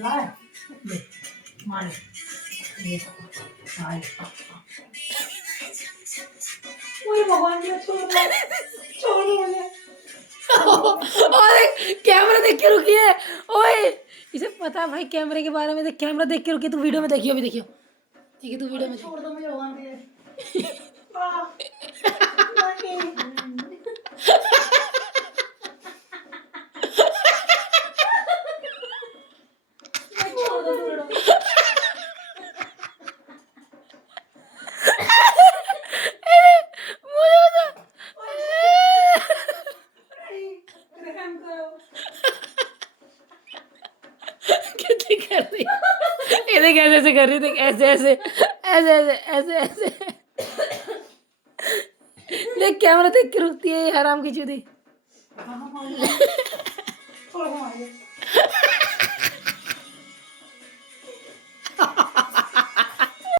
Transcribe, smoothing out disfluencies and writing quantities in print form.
लाए ले मारे ये हाय ओए भगवान जी छोड़ मुझे और कैमरा देख के रुकी है। ओए इसे पता है भाई कैमरे के बारे में, देख कैमरा देख के रुकी। तू वीडियो में देखियो, अभी देखियो, देखिए तू वीडियो में छोड़ दो मुझे भगवान के आ नहीं छोड़ दो छोड़ दो रहम करो कितनी कर रही ये देख, ऐसे ऐसे कर रही, देख ऐसे ऐसे ऐसे ऐसे ऐसे ऐसे देख कैमरा देख के रुकती है ये हराम की चूदी। हाँ हाँ छोड़ दो